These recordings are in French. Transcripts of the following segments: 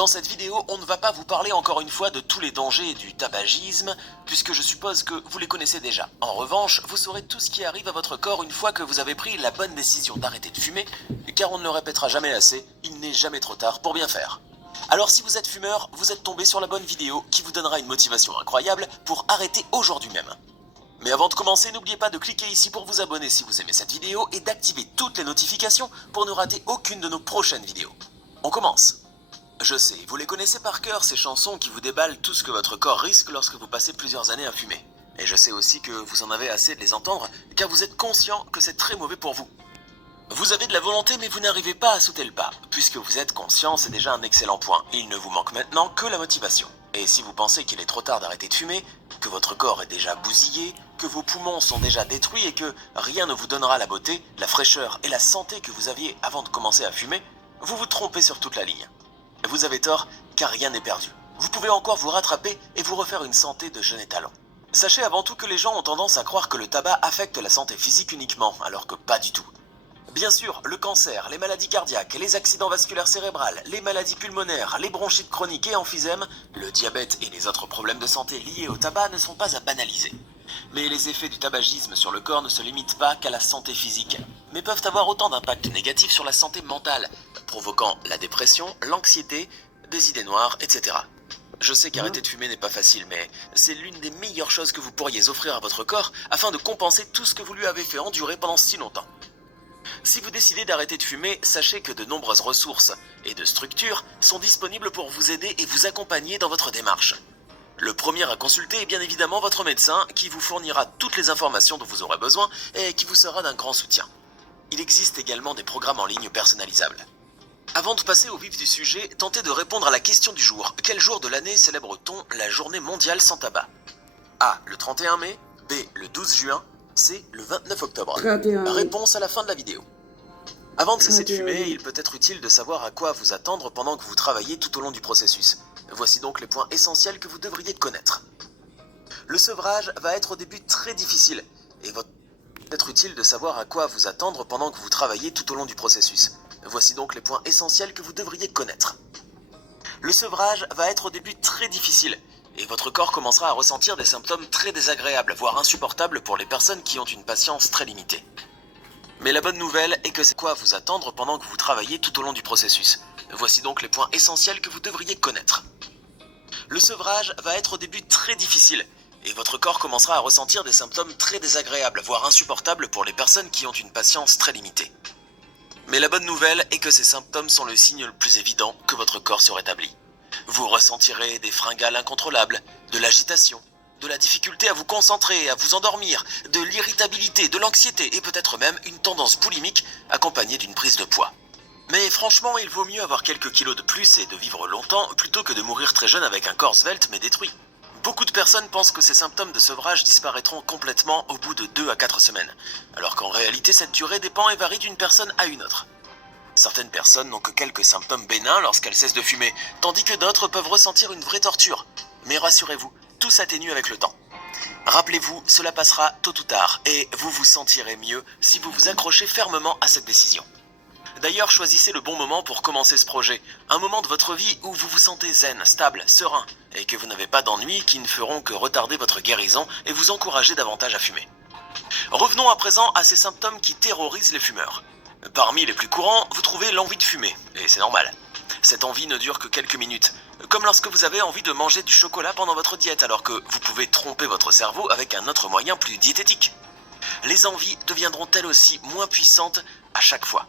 Dans cette vidéo, on ne va pas vous parler encore une fois de tous les dangers du tabagisme, puisque je suppose que vous les connaissez déjà. En revanche, vous saurez tout ce qui arrive à votre corps une fois que vous avez pris la bonne décision d'arrêter de fumer, car on ne le répétera jamais assez, il n'est jamais trop tard pour bien faire. Alors si vous êtes fumeur, vous êtes tombé sur la bonne vidéo qui vous donnera une motivation incroyable pour arrêter aujourd'hui même. Mais avant de commencer, n'oubliez pas de cliquer ici pour vous abonner si vous aimez cette vidéo et d'activer toutes les notifications pour ne rater aucune de nos prochaines vidéos. On commence. Je sais, vous les connaissez par cœur, ces chansons qui vous déballent tout ce que votre corps risque lorsque vous passez plusieurs années à fumer. Et je sais aussi que vous en avez assez de les entendre, car vous êtes conscient que c'est très mauvais pour vous. Vous avez de la volonté mais vous n'arrivez pas à sauter le pas. Puisque vous êtes conscient, c'est déjà un excellent point. Il ne vous manque maintenant que la motivation. Et si vous pensez qu'il est trop tard d'arrêter de fumer, que votre corps est déjà bousillé, que vos poumons sont déjà détruits et que rien ne vous donnera la beauté, la fraîcheur et la santé que vous aviez avant de commencer à fumer, vous vous trompez sur toute la ligne. Vous avez tort, car rien n'est perdu. Vous pouvez encore vous rattraper et vous refaire une santé de jeune talent. Sachez avant tout que les gens ont tendance à croire que le tabac affecte la santé physique uniquement, alors que pas du tout. Bien sûr, le cancer, les maladies cardiaques, les accidents vasculaires cérébrales, les maladies pulmonaires, les bronchites chroniques et emphysèmes, le diabète et les autres problèmes de santé liés au tabac ne sont pas à banaliser. Mais les effets du tabagisme sur le corps ne se limitent pas qu'à la santé physique, mais peuvent avoir autant d'impacts négatifs sur la santé mentale, provoquant la dépression, l'anxiété, des idées noires, etc. Je sais qu'arrêter de fumer n'est pas facile, mais c'est l'une des meilleures choses que vous pourriez offrir à votre corps afin de compenser tout ce que vous lui avez fait endurer pendant si longtemps. Si vous décidez d'arrêter de fumer, sachez que de nombreuses ressources et de structures sont disponibles pour vous aider et vous accompagner dans votre démarche. Le premier à consulter est bien évidemment votre médecin qui vous fournira toutes les informations dont vous aurez besoin et qui vous sera d'un grand soutien. Il existe également des programmes en ligne personnalisables. Avant de passer au vif du sujet, tentez de répondre à la question du jour. Quel jour de l'année célèbre-t-on la journée mondiale sans tabac? A. Le 31 mai, B. Le 12 juin, C. Le 29 octobre. 31 mai. Réponse à la fin de la vidéo. Avant de cesser de fumer, il peut être utile de savoir à quoi vous attendre pendant que vous travaillez tout au long du processus. Voici donc les points essentiels que vous devriez connaître. Le sevrage va être au début très difficile et va être utile de savoir à quoi vous attendre pendant que vous travaillez tout au long du processus. Voici donc les points essentiels que vous devriez connaître. Le sevrage va être au début très difficile et votre corps commencera à ressentir des symptômes très désagréables, voire insupportables pour les personnes qui ont une patience très limitée. Mais la bonne nouvelle est que c'est quoi vous attendre pendant que vous travaillez tout au long du processus. Voici donc les points essentiels que vous devriez connaître. Le sevrage va être au début très difficile et votre corps commencera à ressentir des symptômes très désagréables, voire insupportables pour les personnes qui ont une patience très limitée. Mais la bonne nouvelle est que ces symptômes sont le signe le plus évident que votre corps se rétablit. Vous ressentirez des fringales incontrôlables, de l'agitation, de la difficulté à vous concentrer, à vous endormir, de l'irritabilité, de l'anxiété et peut-être même une tendance boulimique accompagnée d'une prise de poids. Mais franchement, il vaut mieux avoir quelques kilos de plus et de vivre longtemps plutôt que de mourir très jeune avec un corps svelte mais détruit. Beaucoup de personnes pensent que ces symptômes de sevrage disparaîtront complètement au bout de 2 à 4 semaines, alors qu'en réalité cette durée dépend et varie d'une personne à une autre. Certaines personnes n'ont que quelques symptômes bénins lorsqu'elles cessent de fumer, tandis que d'autres peuvent ressentir une vraie torture. Mais rassurez-vous, tout s'atténue avec le temps. Rappelez-vous, cela passera tôt ou tard, et vous vous sentirez mieux si vous vous accrochez fermement à cette décision. D'ailleurs, choisissez le bon moment pour commencer ce projet, un moment de votre vie où vous vous sentez zen, stable, serein, et que vous n'avez pas d'ennuis qui ne feront que retarder votre guérison et vous encourager davantage à fumer. Revenons à présent à ces symptômes qui terrorisent les fumeurs. Parmi les plus courants, vous trouvez l'envie de fumer, et c'est normal. Cette envie ne dure que quelques minutes, comme lorsque vous avez envie de manger du chocolat pendant votre diète alors que vous pouvez tromper votre cerveau avec un autre moyen plus diététique. Les envies deviendront elles aussi moins puissantes à chaque fois.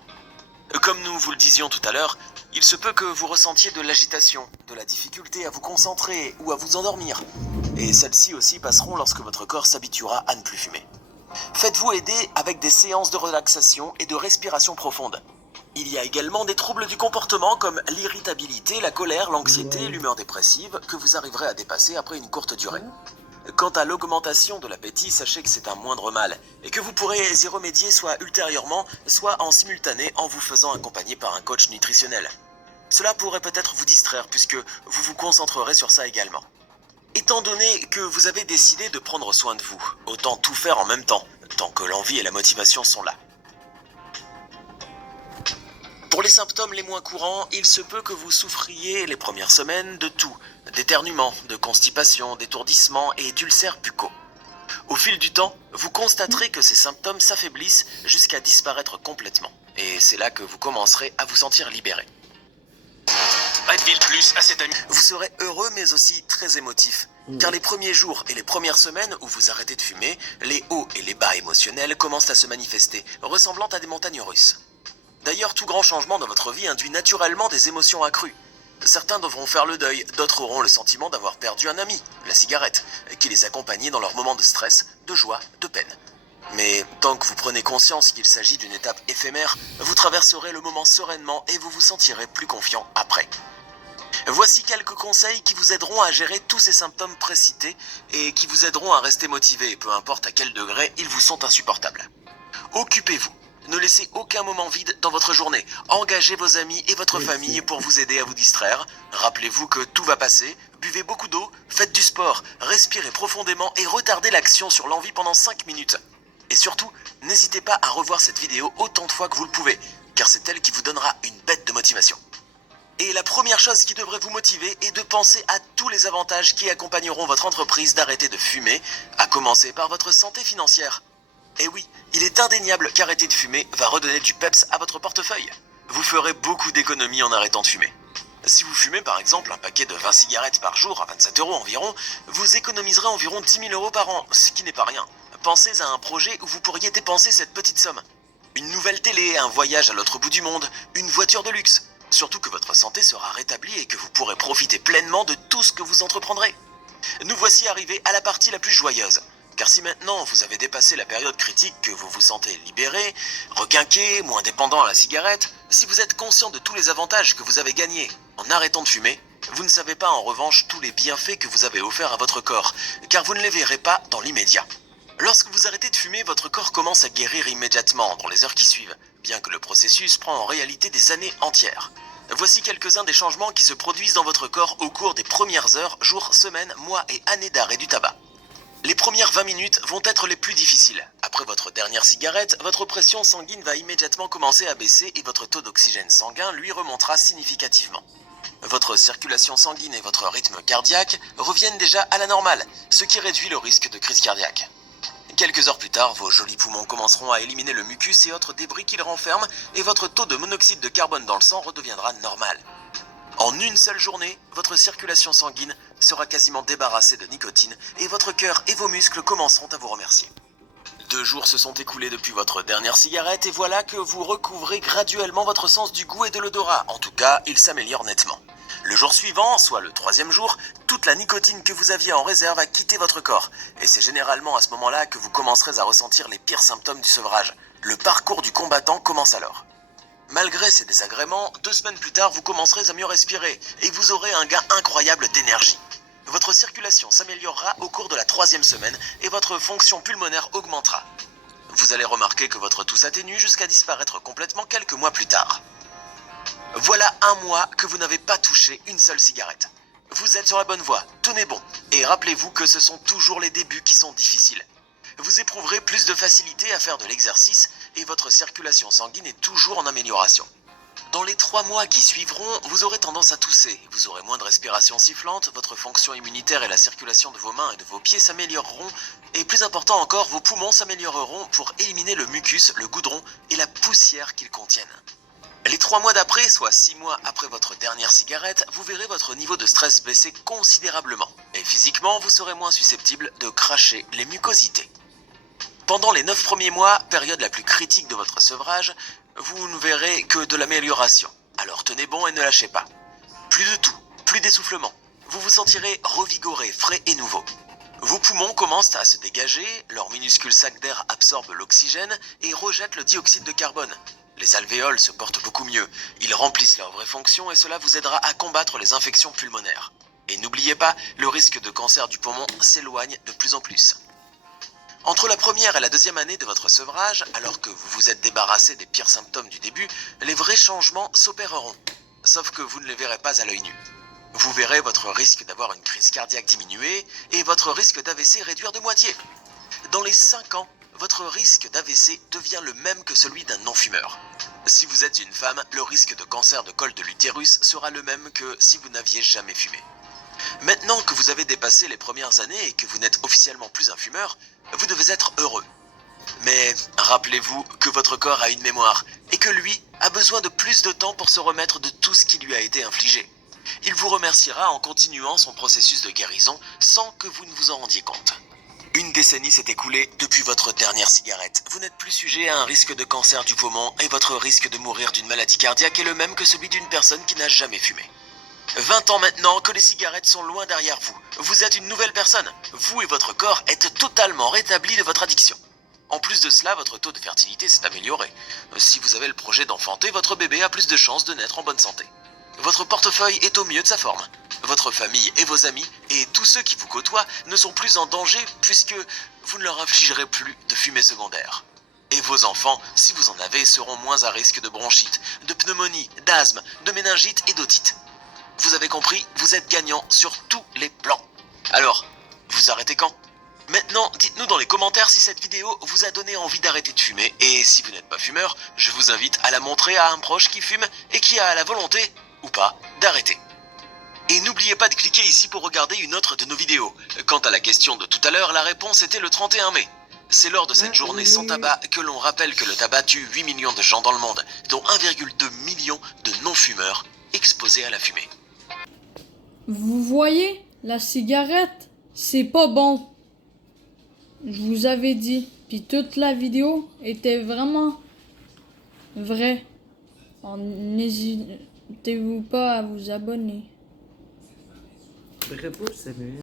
Comme nous vous le disions tout à l'heure, il se peut que vous ressentiez de l'agitation, de la difficulté à vous concentrer ou à vous endormir. Et celles-ci aussi passeront lorsque votre corps s'habituera à ne plus fumer. Faites-vous aider avec des séances de relaxation et de respiration profonde. Il y a également des troubles du comportement comme l'irritabilité, la colère, l'anxiété, l'humeur dépressive que vous arriverez à dépasser après une courte durée. Quant à l'augmentation de l'appétit, sachez que c'est un moindre mal et que vous pourrez y remédier soit ultérieurement, soit en simultané en vous faisant accompagner par un coach nutritionnel. Cela pourrait peut-être vous distraire puisque vous vous concentrerez sur ça également. Étant donné que vous avez décidé de prendre soin de vous, autant tout faire en même temps, tant que l'envie et la motivation sont là. Pour Pour les symptômes les moins courants, il se peut que vous souffriez les premières semaines de tout, d'éternuement, de constipation, d'étourdissement et d'ulcères buccaux. Au fil du temps, vous constaterez que ces symptômes s'affaiblissent jusqu'à disparaître complètement. Et c'est là que vous commencerez à vous sentir libéré. Advil Plus à cet ami. Vous serez heureux mais aussi très émotif. Car les premiers jours et les premières semaines où vous arrêtez de fumer, les hauts et les bas émotionnels commencent à se manifester, ressemblant à des montagnes russes. D'ailleurs, tout grand changement dans votre vie induit naturellement des émotions accrues. Certains devront faire le deuil, d'autres auront le sentiment d'avoir perdu un ami, la cigarette, qui les accompagnait dans leurs moments de stress, de joie, de peine. Mais tant que vous prenez conscience qu'il s'agit d'une étape éphémère, vous traverserez le moment sereinement et vous vous sentirez plus confiant après. Voici quelques conseils qui vous aideront à gérer tous ces symptômes précités et qui vous aideront à rester motivé, peu importe à quel degré ils vous sont insupportables. Occupez-vous. Ne laissez aucun moment vide dans votre journée. Engagez vos amis et votre famille pour vous aider à vous distraire. Rappelez-vous que tout va passer. Buvez beaucoup d'eau, faites du sport, respirez profondément et retardez l'action sur l'envie pendant 5 minutes. Et surtout, n'hésitez pas à revoir cette vidéo autant de fois que vous le pouvez, car c'est elle qui vous donnera une bête de motivation. Et la première chose qui devrait vous motiver est de penser à tous les avantages qui accompagneront votre entreprise d'arrêter de fumer, à commencer par votre santé financière. Et oui, il est indéniable qu'arrêter de fumer va redonner du peps à votre portefeuille. Vous ferez beaucoup d'économies en arrêtant de fumer. Si vous fumez par exemple un paquet de 20 cigarettes par jour à 27 € environ, vous économiserez environ 10 000 € par an, ce qui n'est pas rien. Pensez à un projet où vous pourriez dépenser cette petite somme. Une nouvelle télé, un voyage à l'autre bout du monde, une voiture de luxe. Surtout que votre santé sera rétablie et que vous pourrez profiter pleinement de tout ce que vous entreprendrez. Nous voici arrivés à la partie la plus joyeuse. Car si maintenant vous avez dépassé la période critique, que vous vous sentez libéré, requinqué, moins dépendant à la cigarette, si vous êtes conscient de tous les avantages que vous avez gagnés en arrêtant de fumer, vous ne savez pas en revanche tous les bienfaits que vous avez offerts à votre corps, car vous ne les verrez pas dans l'immédiat. Lorsque vous arrêtez de fumer, votre corps commence à guérir immédiatement dans les heures qui suivent, bien que le processus prend en réalité des années entières. Voici quelques-uns des changements qui se produisent dans votre corps au cours des premières heures, jours, semaines, mois et années d'arrêt du tabac. Les premières 20 minutes vont être les plus difficiles. Après votre dernière cigarette, votre pression sanguine va immédiatement commencer à baisser et votre taux d'oxygène sanguin lui remontera significativement. Votre circulation sanguine et votre rythme cardiaque reviennent déjà à la normale, ce qui réduit le risque de crise cardiaque. Quelques heures plus tard, vos jolis poumons commenceront à éliminer le mucus et autres débris qu'ils renferment et votre taux de monoxyde de carbone dans le sang redeviendra normal. En une seule journée, votre circulation sanguine sera quasiment débarrassée de nicotine et votre cœur et vos muscles commenceront à vous remercier. 2 jours se sont écoulés depuis votre dernière cigarette et voilà que vous recouvrez graduellement votre sens du goût et de l'odorat. En tout cas, il s'améliore nettement. Le jour suivant, soit le 3e jour, toute la nicotine que vous aviez en réserve a quitté votre corps. Et c'est généralement à ce moment-là que vous commencerez à ressentir les pires symptômes du sevrage. Le parcours du combattant commence alors. Malgré ces désagréments, 2 semaines plus tard, vous commencerez à mieux respirer et vous aurez un gain incroyable d'énergie. Votre circulation s'améliorera au cours de la 3e semaine et votre fonction pulmonaire augmentera. Vous allez remarquer que votre toux s'atténue jusqu'à disparaître complètement quelques mois plus tard. Voilà 1 mois que vous n'avez pas touché une seule cigarette. Vous êtes sur la bonne voie, tenez bon, et rappelez-vous que ce sont toujours les débuts qui sont difficiles. Vous éprouverez plus de facilité à faire de l'exercice et votre circulation sanguine est toujours en amélioration. Dans les 3 mois qui suivront, vous aurez tendance à tousser, vous aurez moins de respiration sifflante, votre fonction immunitaire et la circulation de vos mains et de vos pieds s'amélioreront, et plus important encore, vos poumons s'amélioreront pour éliminer le mucus, le goudron et la poussière qu'ils contiennent. Les 3 mois d'après, soit 6 mois après votre dernière cigarette, vous verrez votre niveau de stress baisser considérablement, et physiquement, vous serez moins susceptible de cracher les mucosités. Pendant les 9 premiers mois, période la plus critique de votre sevrage, vous ne verrez que de l'amélioration. Alors tenez bon et ne lâchez pas. Plus de tout, plus d'essoufflement. Vous vous sentirez revigoré, frais et nouveau. Vos poumons commencent à se dégager, leurs minuscules sacs d'air absorbent l'oxygène et rejettent le dioxyde de carbone. Les alvéoles se portent beaucoup mieux, ils remplissent leur vraie fonction et cela vous aidera à combattre les infections pulmonaires. Et n'oubliez pas, le risque de cancer du poumon s'éloigne de plus en plus. Entre la première et la 2e année de votre sevrage, alors que vous vous êtes débarrassé des pires symptômes du début, les vrais changements s'opéreront. Sauf que vous ne les verrez pas à l'œil nu. Vous verrez votre risque d'avoir une crise cardiaque diminuer et votre risque d'AVC réduire de moitié. Dans les 5 ans, votre risque d'AVC devient le même que celui d'un non-fumeur. Si vous êtes une femme, le risque de cancer de col de l'utérus sera le même que si vous n'aviez jamais fumé. Maintenant que vous avez dépassé les premières années et que vous n'êtes officiellement plus un fumeur, vous devez être heureux. Mais rappelez-vous que votre corps a une mémoire et que lui a besoin de plus de temps pour se remettre de tout ce qui lui a été infligé. Il vous remerciera en continuant son processus de guérison sans que vous ne vous en rendiez compte. Une décennie s'est écoulée depuis votre dernière cigarette. Vous n'êtes plus sujet à un risque de cancer du poumon et votre risque de mourir d'une maladie cardiaque est le même que celui d'une personne qui n'a jamais fumé. 20 ans maintenant que les cigarettes sont loin derrière vous. Vous êtes une nouvelle personne. Vous et votre corps êtes totalement rétablis de votre addiction. En plus de cela, votre taux de fertilité s'est amélioré. Si vous avez le projet d'enfanter, votre bébé a plus de chances de naître en bonne santé. Votre portefeuille est au mieux de sa forme. Votre famille et vos amis et tous ceux qui vous côtoient ne sont plus en danger puisque vous ne leur infligerez plus de fumée secondaire. Et vos enfants, si vous en avez, seront moins à risque de bronchite, de pneumonie, d'asthme, de méningite et d'otite. Vous avez compris, vous êtes gagnant sur tous les plans. Alors, vous arrêtez quand ? Maintenant, dites-nous dans les commentaires si cette vidéo vous a donné envie d'arrêter de fumer. Et si vous n'êtes pas fumeur, je vous invite à la montrer à un proche qui fume et qui a la volonté, ou pas, d'arrêter. Et n'oubliez pas de cliquer ici pour regarder une autre de nos vidéos. Quant à la question de tout à l'heure, la réponse était le 31 mai. C'est lors de cette journée sans tabac que l'on rappelle que le tabac tue 8 millions de gens dans le monde, dont 1,2 million de non-fumeurs exposés à la fumée. Vous voyez, la cigarette, c'est pas bon. Je vous avais dit. Puis toute la vidéo était vraiment vraie. Alors, n'hésitez-vous pas à vous abonner.